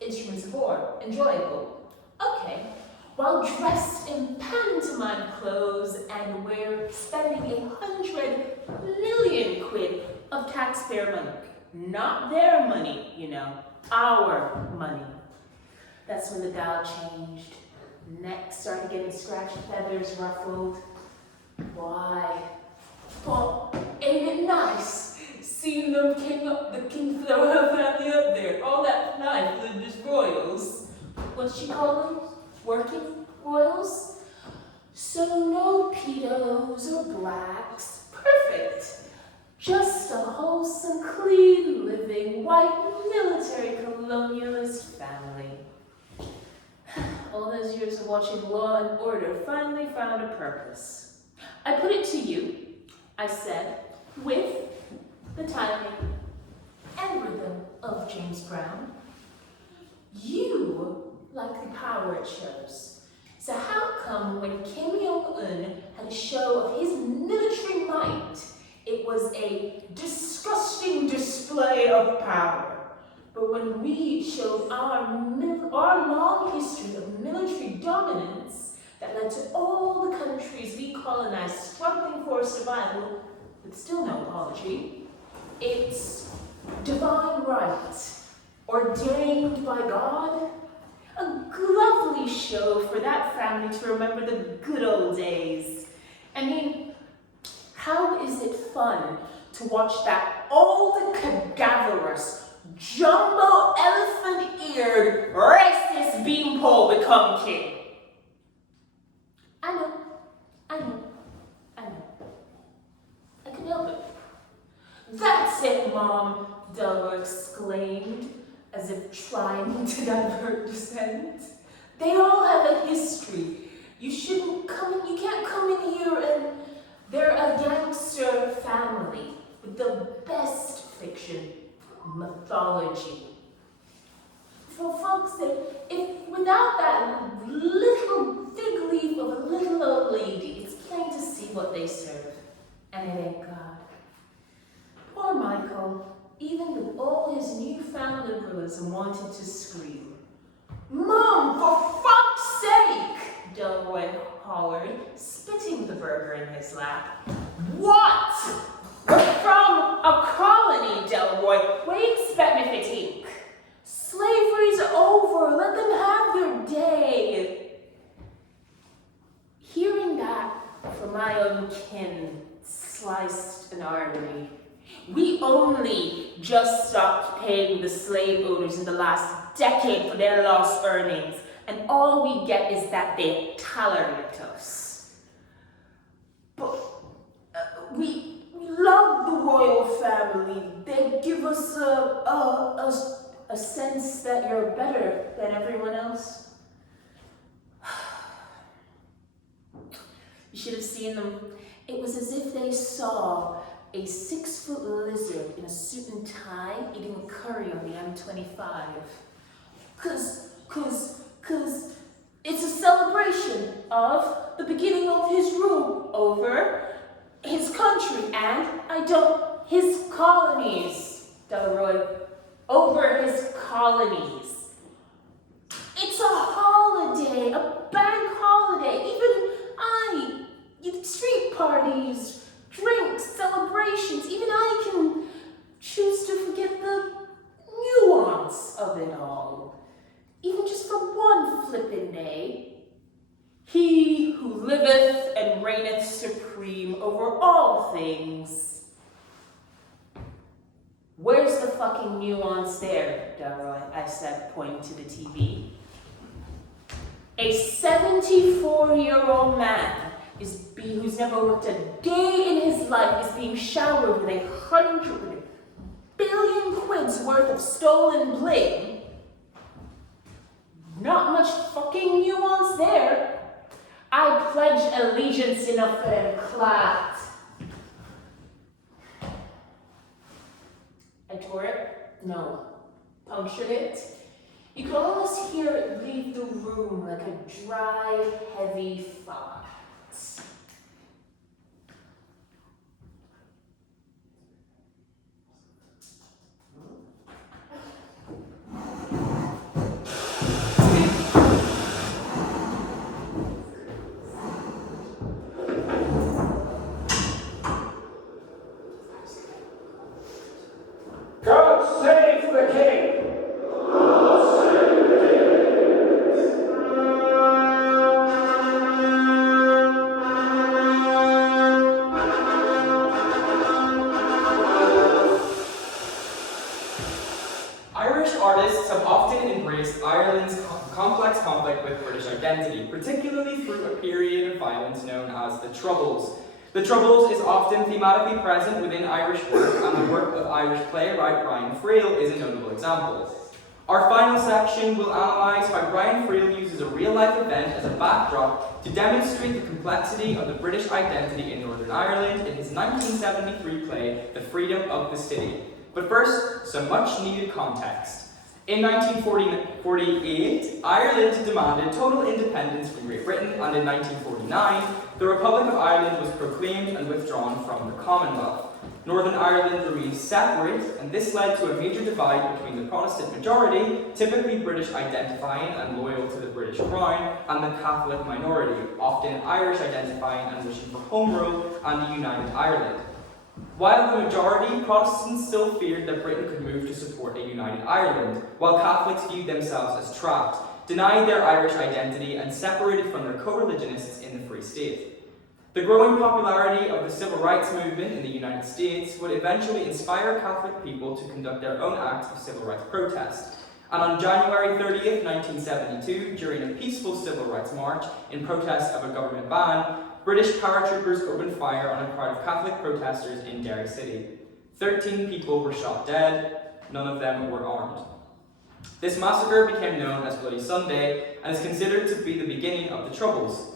Instruments of war, enjoyable. Okay, while dressed in pantomime clothes and we're spending 100 million quid of taxpayer money. Not their money, you know, our money. That's when the dial changed. Neck started getting scratched, feathers ruffled. Why? Well, ain't it nice seeing the king throw her family up there? All that night, they're just royals. What she call them? Working royals? So no pedos or blacks. Perfect. Just a wholesome, clean living, white military colonialist family. All those years of watching Law and Order finally found a purpose. I put it to you, I said, with the timing and rhythm of James Brown. You like the power it shows. So how come when Kim Jong-un had a show of his military might, it was a disgusting display of power? But when we showed our long history of military dominance that led to all the countries we colonized struggling for survival, with still no apology, it's divine right, ordained by God. A lovely show for that family to remember the good old days. I mean, how is it fun to watch that old cadaverous, jumbo elephant-eared, racist beanpole become king? I know. I can help it. That's it, Mom, Delroy exclaimed, as if trying to divert dissent. They all have a history. You can't come in here and they're a gangster family with the best fiction, mythology. For fuck's sake, if without that little fig leaf of a little old lady, it's plain to see what they serve, and it ain't God. Poor Michael, even with all his newfound liberalism, wanted to scream. Mom, for fuck's sake! Delroy hollered, spitting the burger in his lap. What? We're from a colony, Delroy. What do you expect me to think? Slavery's over. Let them have their day. Hearing that from my own kin sliced an artery. We only just stopped paying the slave owners in the last decade for their lost earnings, and all we get is that they tolerate us. But we love the royal family. They give us a sense that you're better than everyone else. You should have seen them. It was as if they saw a 6-foot lizard in a suit and tie eating a curry on the M25. Cause it's a celebration of the beginning of his rule over his country and his colonies. Delroy, over his colonies. It's a holiday, a bank holiday. Street parties, drinks, celebrations, even I can choose to forget the nuance of it all. Even just for one flippin' day. He who liveth and reigneth supreme over all things. Where's the fucking nuance there, Delroy? I said, pointing to the TV. A 74-year-old man who's never worked a day in his life is being showered with 100 billion quid's worth of stolen bling. Not much fucking nuance there. I pledged allegiance enough for them clapped. I tore it? No. Punctured it? You could almost hear it leave the room like a dry, heavy fart. God save the king! Irish artists have often embraced Ireland's complex conflict with British identity, particularly through a period of violence known as the Troubles. The Troubles is often thematically present within Irish work, and the work of Irish playwright Brian Friel is a notable example. Our final section will analyse how Brian Friel uses a real-life event as a backdrop to demonstrate the complexity of the British identity in Northern Ireland in his 1973 play, The Freedom of the City. But first, some much-needed context. In 1948, Ireland demanded total independence from Great Britain, and in 1949, the Republic of Ireland was proclaimed and withdrawn from the Commonwealth. Northern Ireland remained separate, and this led to a major divide between the Protestant majority, typically British identifying and loyal to the British Crown, and the Catholic minority, often Irish identifying and wishing for home rule and a united Ireland. While the majority, Protestants still feared that Britain could move to support a united Ireland, while Catholics viewed themselves as trapped, denied their Irish identity, and separated from their co-religionists in the Free State. The growing popularity of the civil rights movement in the United States would eventually inspire Catholic people to conduct their own acts of civil rights protest. And on January 30th, 1972, during a peaceful civil rights march in protest of a government ban, British paratroopers opened fire on a crowd of Catholic protesters in Derry City. 13 people were shot dead, none of them were armed. This massacre became known as Bloody Sunday and is considered to be the beginning of the Troubles.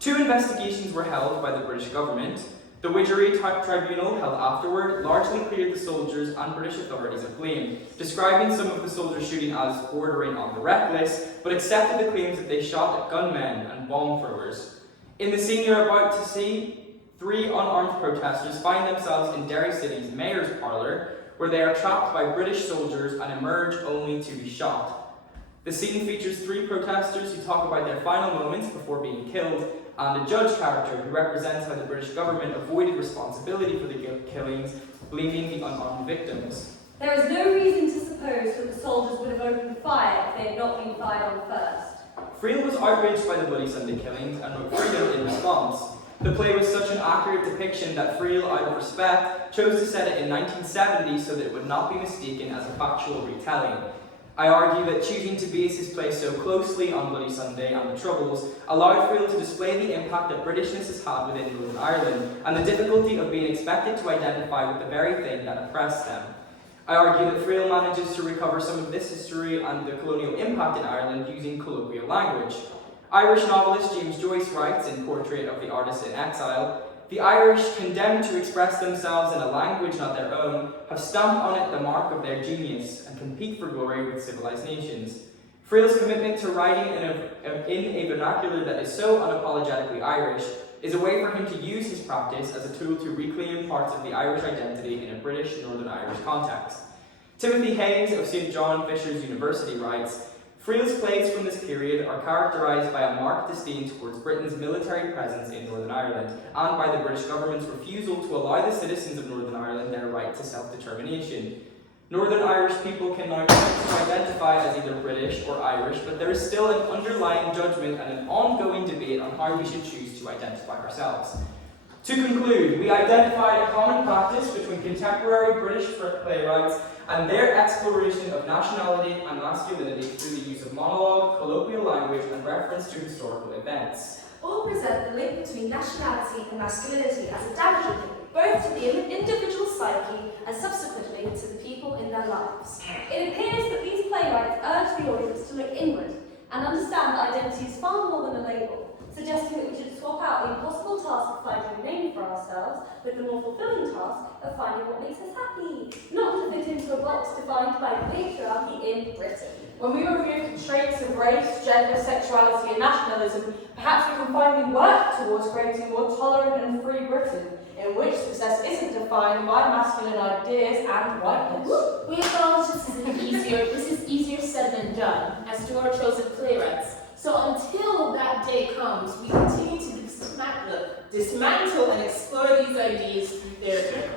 2 investigations were held by the British government. The Widgery Tribunal, held afterward, largely cleared the soldiers and British authorities of blame, describing some of the soldiers' shooting as bordering on the reckless, but accepted the claims that they shot at gunmen and bomb throwers. In the scene you're about to see, 3 unarmed protesters find themselves in Derry City's mayor's parlour, where they are trapped by British soldiers and emerge only to be shot. The scene features 3 protesters who talk about their final moments before being killed, and a judge character who represents how the British government avoided responsibility for the killings, blaming the unarmed victims. There is no reason to suppose that the soldiers would have opened fire if they had not been fired on first. Friel was outraged by the Bloody Sunday killings and wrote Freedom in response. The play was such an accurate depiction that Friel, out of respect, chose to set it in 1970 so that it would not be mistaken as a factual retelling. I argue that choosing to base his play so closely on Bloody Sunday and the Troubles allowed Friel to display the impact that Britishness has had within Northern Ireland and the difficulty of being expected to identify with the very thing that oppressed them. I argue that Friel manages to recover some of this history and the colonial impact in Ireland using colloquial language. Irish novelist James Joyce writes in Portrait of the Artist in Exile, "The Irish, condemned to express themselves in a language not their own, have stamped on it the mark of their genius and compete for glory with civilized nations." Friel's commitment to writing in a vernacular that is so unapologetically Irish is a way for him to use his practice as a tool to reclaim parts of the Irish identity in a British Northern Irish context. Timothy Hayes of St John Fisher's University writes, Friel's plays from this period are characterised by a marked disdain towards Britain's military presence in Northern Ireland and by the British government's refusal to allow the citizens of Northern Ireland their right to self-determination. Northern Irish people can now choose to identify as either British or Irish, but there is still an underlying judgment and an ongoing debate on how we should choose to identify ourselves. To conclude, we identified a common practice between contemporary British playwrights and their exploration of nationality and masculinity through the use of monologue, colloquial language, and reference to historical events. All present the link between nationality and masculinity as a damaging link, both to the individual psyche and subsequently to the people in their lives. It appears that these playwrights urge the audience to look inward and understand that identity is far more than a label, suggesting that we should swap out the impossible task of finding a name for ourselves with the more fulfilling task of finding what makes us happy, not to fit into a box defined by patriarchy in Britain. When we review the traits of race, gender, sexuality and nationalism, perhaps we can finally work towards creating a more tolerant and free Britain, in which success isn't defined by masculine ideas and whiteness. We acknowledge this is easier said than done, as do our chosen playwrights. So until that day comes, we continue to dismantle and explore these ideas through theatre.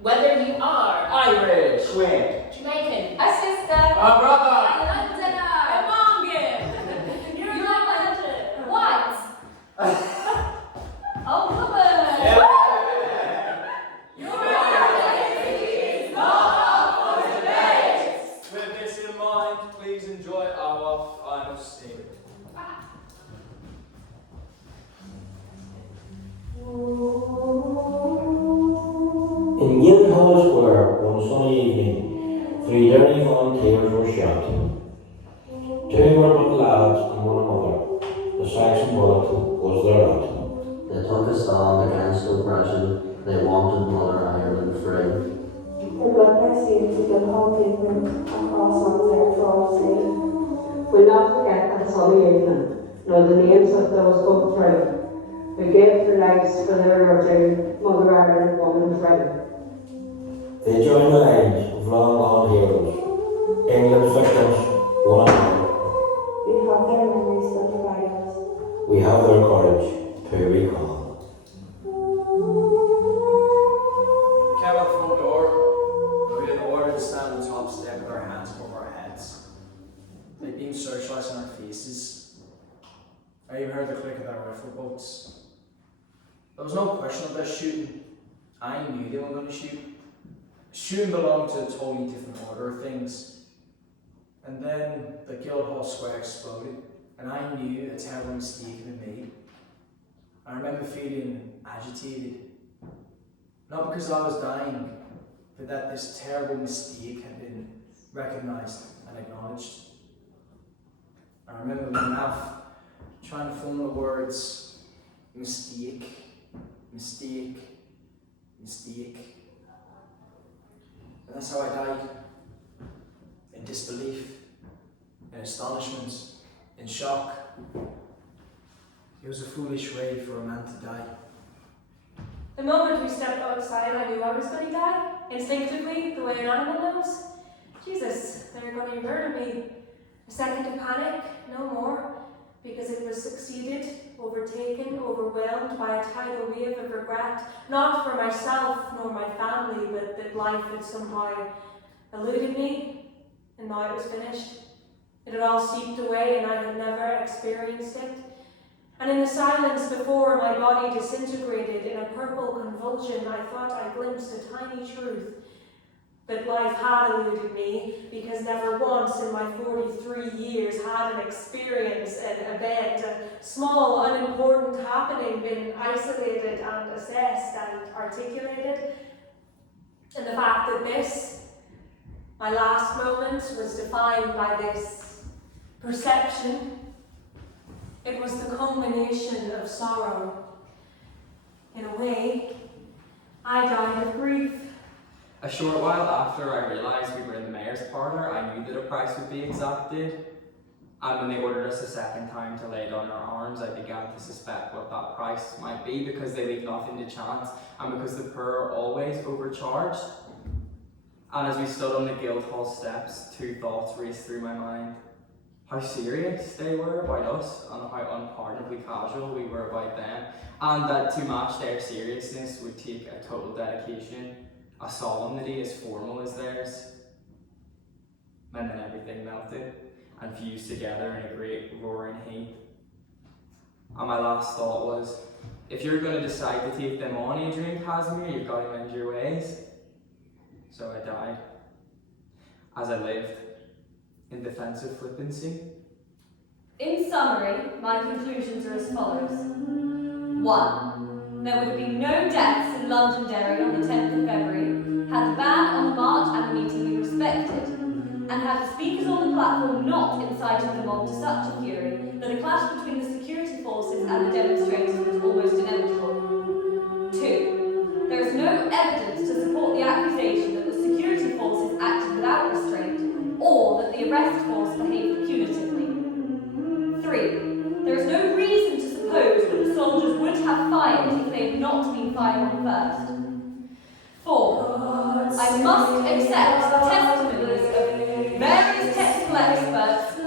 Whether you are Irish. Queer. Jamaican, A sister, My brother. a Londoner, a Mongan, you're not white, Oh, woman! Yeah. With this in mind, please enjoy our final scene. In Guildhall Square one sunny evening, 3 dirty volunteers were shot. 2 were but lads and one a mother. The Saxon bullet was their lot. They took a stand against oppression. They wanted Mother Ireland free. The blood seemed to Guildhall pavement across Montserrat for all to see. We'll not forget that sunny evening, nor the names of those both three, who gave their lives for their ordained Mother Ireland woman free. They joined the lines of long gone heroes, England's victims, one and all. We have their memories still to guide us. We have their courage to recall. We came out the front door. We had ordered to stand on the top step with our hands above our heads. They beamed searchlights on our faces. I even heard the click of their rifle bolts. There was no question of their shooting. I knew they were going to shoot. Shooting belonged to a totally different order of things. And then the Guildhall Square exploded, and I knew a terrible mistake had been made. I remember feeling agitated, not because I was dying, but that this terrible mistake had been recognised and acknowledged. I remember my mouth trying to form the words, mistake, mistake, mistake. And that's how I died. In disbelief, in astonishment, in shock. It was a foolish way for a man to die. The moment we stepped outside, I knew I was going to die, instinctively, the way an animal knows. Jesus, they're going to murder me. A second of panic, no more, because it was succeeded, overtaken, overwhelmed by a tidal wave of regret, not for myself nor my family, but that life had somehow eluded me, and now it was finished. It had all seeped away, and I had never experienced it. And in the silence before my body disintegrated in a purple convulsion, I thought I glimpsed a tiny truth, that life had eluded me, because never once in my 43 years had an experience, an event, a small, unimportant happening been isolated and assessed and articulated. And the fact that this, my last moment, was defined by this perception, it was the culmination of sorrow. In a way, I died of grief. A short while after I realised we were in the mayor's parlour, I knew that a price would be exacted. And when they ordered us a second time to lay down our arms, I began to suspect what that price might be, because they leave nothing to chance, and because the poor are always overcharged. And as we stood on the Guildhall steps, two thoughts raced through my mind. How serious they were about us, and how unpardonably casual we were about them, and that to match their seriousness would take a total dedication, a solemnity as formal as theirs. And then everything melted and fused together in a great roaring heap. And my last thought was, if you're going to decide to take them on, Adrian Casimir, you've got to mend your ways. So I died, as I lived, in defense of flippancy. In summary, my conclusions are as follows. 1. There would have been no deaths in Londonderry on the 10th of February had the ban on the march and the meeting been respected, and had the speakers on the platform not incited the mob to such a fury that a clash between the security forces and the demonstrators was almost inevitable. 2. There is no evidence to support the accusation that the security forces acted without restraint, or that the arrest force behaved punitively. 3. There is no reason to suppose that the soldiers would have fired if they had not been fired on first. 4. I must accept the testimonies of various technical experts and